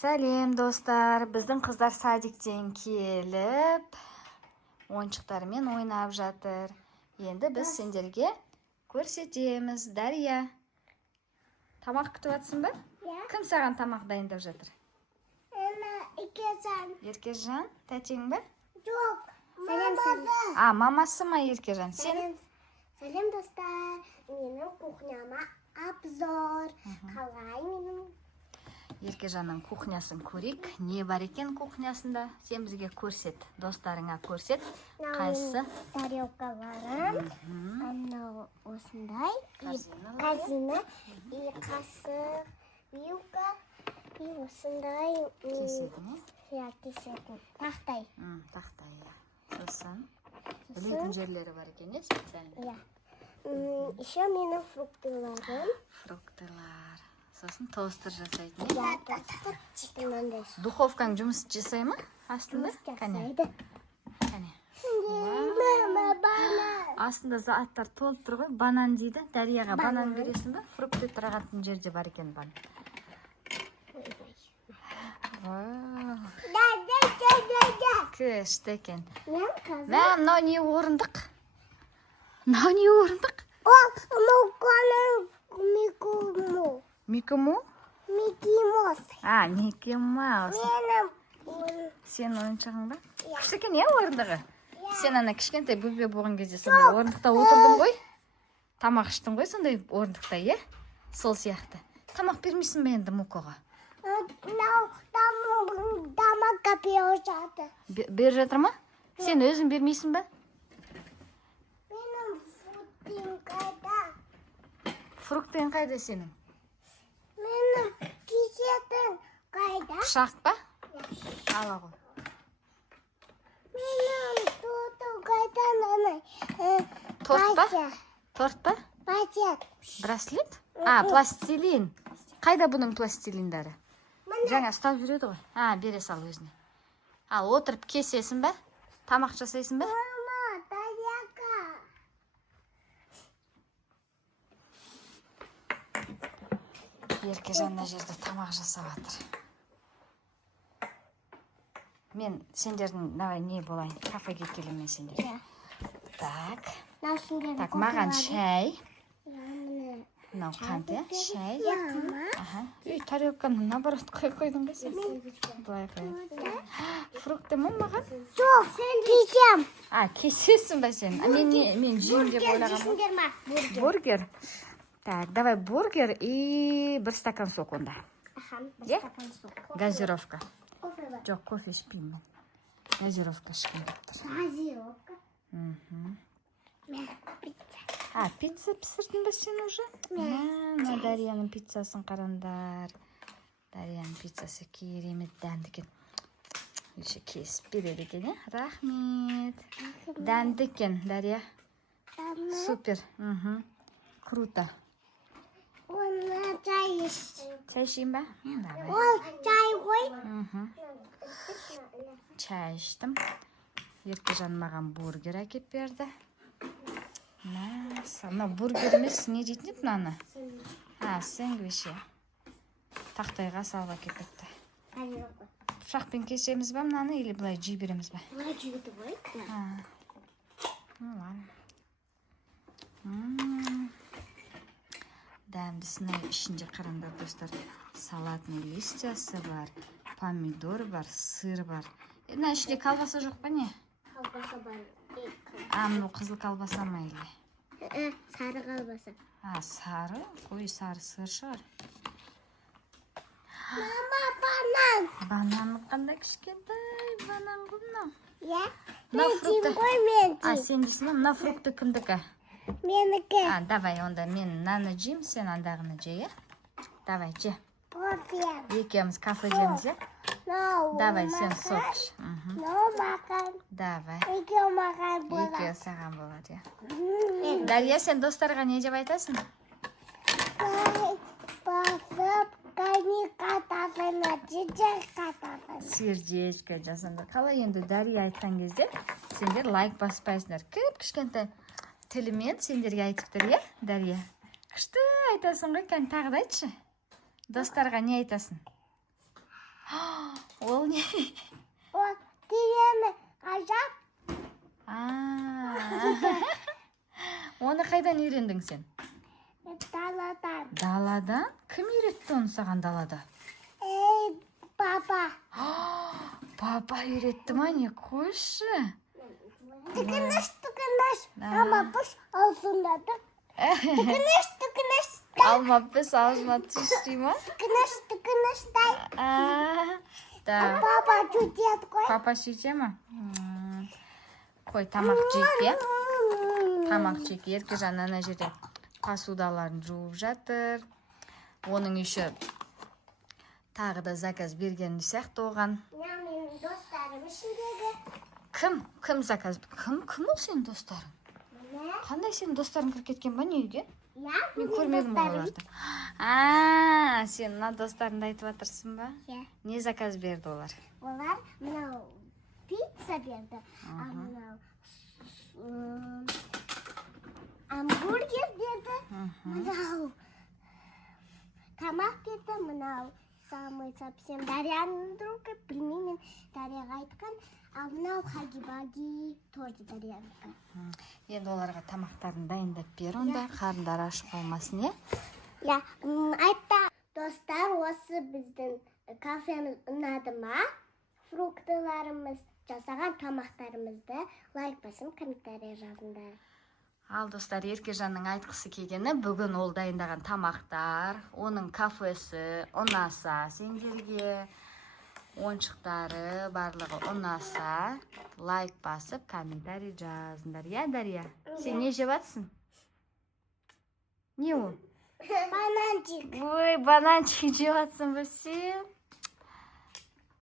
Сәлем достар, біздің қыздар садиктен келіп, ойыншықтармен ойнап жатыр. Енді біз сендерге көрсетеміз. Дария, тамақ күтіп жатсың ба? Кім саған тамақ дайындап жатыр? Еркежан. Еркежан, тәтең ба? Жоқ, мамасы. Мамасы ма Еркежан? Сен? Сәлем достар, менің кухняма обзор. Қалай менің? Еркежанның кухнясын көрейік. Не бар екен кухнясында? Сен бізге көрсет, достарыңа көрсет. Қайсы? Тарелкаларым. Анау осындай. Казина. И қасық, вилка. И осындай. Кесетін, кесетін. Тақтай. Тақтай, сосын. Білетін жерлері бар екен, специально? Еще менің фруктыларым. Фруктылар. Сосын тостер жасайтын. Тостер. Духовкаң жұмыс жасай ма? Астында? Кәне. Мама, банан. Астында заттар толып тұр ғой. Банан дейді. Дарияға банан бересің ба? Фрукты тұратын жерде бар екен банан. Күшті екен. Мынау не орындық? Мынау не орындық? Микки Му? Микки Маус. Микки Маус. Сен ойыншығың ба? Күшті екен, орындығы? Сен ана кішкентай бөбе болған кезде сондай орындықта отырдың ғой? Тамақ іштің ғой сондай орындықта, Сол сияқты. Тамақ бермейсің бе енді Мукоға? Тамаққа беріп жатыр. Беріп жатыр ма? Сен өзің бермейсің бе? Менің фруктым қайда? Фруктың қайда сенің? Менің кесетін қайда? Пышақ па? Ала ғой. Менің тортым қайда, нанай? Торт па? Торт па? Пакет. Браслет? Пластилин. Қайда бұның пластилиндары? Жаңа ұстап жүреді ғой. Бере сал өзіне. Ал отырып кесесің ба? Тамақ жасайсың ба? Мама, тарелка. Еркежан мына жерде тамақ жасап жатыр. Мен сендердің не болайын? Кафеге келемін мен сендерге. Так, маған шай. Мынау қант, шай. Үй, тарелканы наоборот қойдың ғой сен. Былай қой. Фрукты ма маған? Жоқ, сен кесем. Кесесің ба сен? Мен жеймін деп ойлағам. Бургер. Так, давай бургер и бір стакан сок онда. Газировка. Жоқ, кофе ішпеймін мен. Газировка ішкім деп тұр. Газировка? Пицца пісірдің бе сен уже? Дарияның пиццасын қарандар. Дарияның пиццасы керемет дәмді екен. Кесіп береді екен, рахмет. Дәмді екен, Дария. Супер. Круто. Оны чай ішсін. Чай ішейін ба? Ол чай ғой. Чай іштім. Еркежан маған бургер әкеп берді. Мына бургер емес, не дейтін еді мынаны? Сэндвич. Тақтайға салып әкеп берді. Пышақпен кесеміз ба мынаны, или былай жей береміз ба? Былай жейді ғой. Дәмдісіне ішінде қараңдар достар. Салатный листьясы бар, помидор бар, сыр бар. Мына ішінде колбаса жоқ па не? Колбаса бар. Мынау қызыл колбаса ма или? Сары колбаса. Сары? Ой, сары сыр шығар. Мама, банан. Банан қандай кішкентай банан ғой мынау. Мен жеймін ғой, мен жеймін. Сен дейсің ба? Мына фрукты кімдікі? Менікі. Давай, онда мен мынаны жеймін, сен андағыны жей, Давай, же. Кофе. Екеуміз кафедеміз, Давай, сен сок іш. Маған. Давай. Екеу маған болады. Екеу саған болады, Дария, сен достарға не деп айтасың? Басып, қане қатасын, жедел қатасын. Сердечко жасаңдар. Қалай енді Дария айтқан кезде сендер лайк баспайсыңдар. Кішкентай тілімен сендерге айтыптыр, Дария? Күшті айтасың ғой, тағы да айтшы. Достарға не айтасың? не? О, тиемі ажап. Оны қайдан үйрендің сен? Даладан. Даладан? Кім үйретті оны саған далада? Ей, баба. Папа үйретті ма не? Қойшы. Тікініш. Да. Ама бұш аузындаdı. Тікініш. Алмаппыз аузыма түсті ма? Тікініш дай. Да. Папа жүдет қой. Папа сөйте ма? Қой, тамақ жейік, тамақ жейік. Еркежан ана жерде посудаларын жуып жатыр. Оның еще тағы да заказ берген сияқты оған. Менің достарым ішіндегі. Кім заказ? Кім ол сенің достарың? Міне. Қандай сенің достарың кіріп кеткен ба не үйге? Я, Мен менің көрмедім достарым. оларды. Сен мына достарыңды айтып жатырсың ба? Иә. Не заказ берді олар? Олар мынау пицца берді. Мынау амбургер берді. Мынау тамақ берді. Мынау самый совсем Дарьяның другі. Білмеймін, Дарьяға айтқан. Ал мынау хаги-баги тоже Дарьянікі. Енді оларға тамақтарын дайындап бер онда, қарындары ашып қалмасын, е? Я, айтта, достар, осы біздің кафеміз ұнады ма? Фруктыларымыз, жасаған тамақтарымызды лайк басып, комментария жазыңдар. Ал достар, Еркежанның айтқысы келгені бүгін ол дайындаған тамақтар, оның кафесі ұнаса сендерге, ойыншықтары барлығы ұнаса, лайк басып, комментарий жазыңдар. Я, Дарья? Сен не жеп жатсың? Не ол? Бананчик. Ой, бананчик жеп жатсың ба сен?